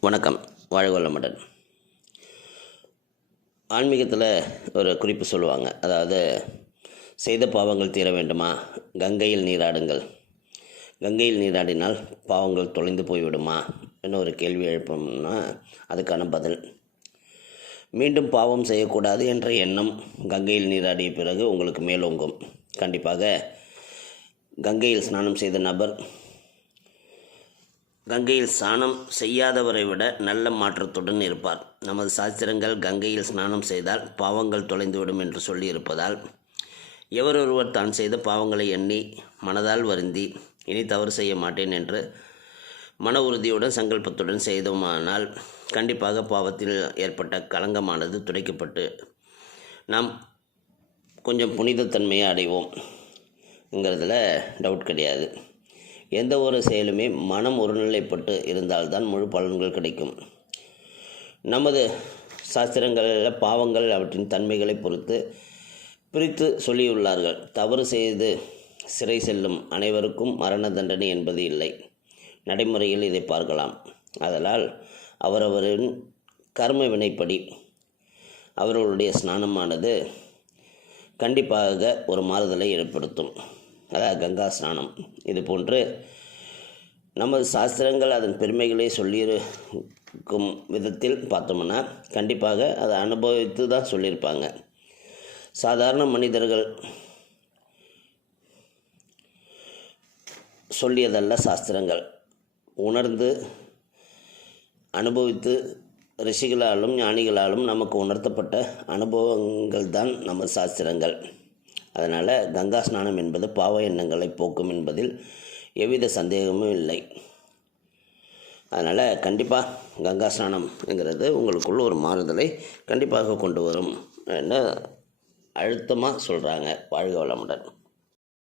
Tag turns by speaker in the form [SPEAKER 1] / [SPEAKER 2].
[SPEAKER 1] வணக்கம். வாழ்க வளமுடன் ஆன்மீகத்தில் ஒரு குறிப்பு சொல்லுவாங்க. அதாவது செய்த பாவங்கள் தீர வேண்டுமா? கங்கையில் நீராடுங்கள். கங்கையில் நீராடினால் பாவங்கள் தொலைந்து போய்விடுமா? என்ன ஒரு கேள்வி எழுப்போம்னா அதுக்கான பதில். மீண்டும் பாவம் செய்யக்கூடாது என்ற எண்ணம் கங்கையில் நீராடிய பிறகு உங்களுக்கு மேலோங்கும். கண்டிப்பாக கங்கையில் ஸ்நானம் செய்த நபர் கங்கையில் ஸ்நானம் செய்யாதவரை விட நல்ல மாற்றத்துடன் இருப்பார். நமது சாஸ்திரங்கள் கங்கையில் ஸ்நானம் செய்தால் பாவங்கள் தொலைந்துவிடும் என்று சொல்லியிருப்பதால் எவரொருவர் தான் செய்த பாவங்களை எண்ணி மனதால் வருந்தி இனி தவறு செய்ய மாட்டேன் என்று மன உறுதியுடன் சங்கல்பத்துடன் செய்தோமானால் கண்டிப்பாக பாவத்தில் ஏற்பட்ட களங்கமானது துடைக்கப்பட்டு நாம் கொஞ்சம் புனிதத்தன்மையை அடைவோம்ங்கிறதுல டவுட் கிடையாது. எந்த ஒரு செயலுமே மனம் ஒருநிலைப்பட்டு இருந்தால்தான் முழு பலன்கள் கிடைக்கும். நமது சாஸ்திரங்களில் பாவங்கள் அவற்றின் தன்மைகளை பொறுத்து பிரித்து சொல்லியுள்ளார்கள். தவறு செய்து சிறை செல்லும் அனைவருக்கும் மரண தண்டனை என்பது இல்லை. நடைமுறையில் இதை பார்க்கலாம். அதனால் அவரவரின் கர்ம வினைப்படி அவர்களுடைய ஸ்நானமானது கண்டிப்பாக ஒரு மாறுதலை ஏற்படுத்தும். அதாவது கங்கா ஸ்நானம். இது போன்று நமது சாஸ்திரங்கள் அதன் பெருமைகளை சொல்லியிருக்கும் விதத்தில் பார்த்தோம்னா கண்டிப்பாக அதை அனுபவித்து தான் சொல்லியிருப்பாங்க. சாதாரண மனிதர்கள் சொல்லியதல்ல சாஸ்திரங்கள். உணர்ந்து அனுபவித்து ரிஷிகளாலும் ஞானிகளாலும் நமக்கு உணர்த்தப்பட்ட அனுபவங்கள் தான் நம்ம சாஸ்திரங்கள். அதனால் கங்கா ஸ்நானம் என்பது பாவ எண்ணங்களை போக்கும் என்பதில் எவ்வித சந்தேகமும் இல்லை. அதனால் கண்டிப்பாக கங்கா ஸ்நானம்ங்கிறது உங்களுக்குள்ள ஒரு மாறுதலை கண்டிப்பாக கொண்டு வரும் என்று அழுத்தமாக சொல்கிறாங்க வாழ்க வளமுடன்.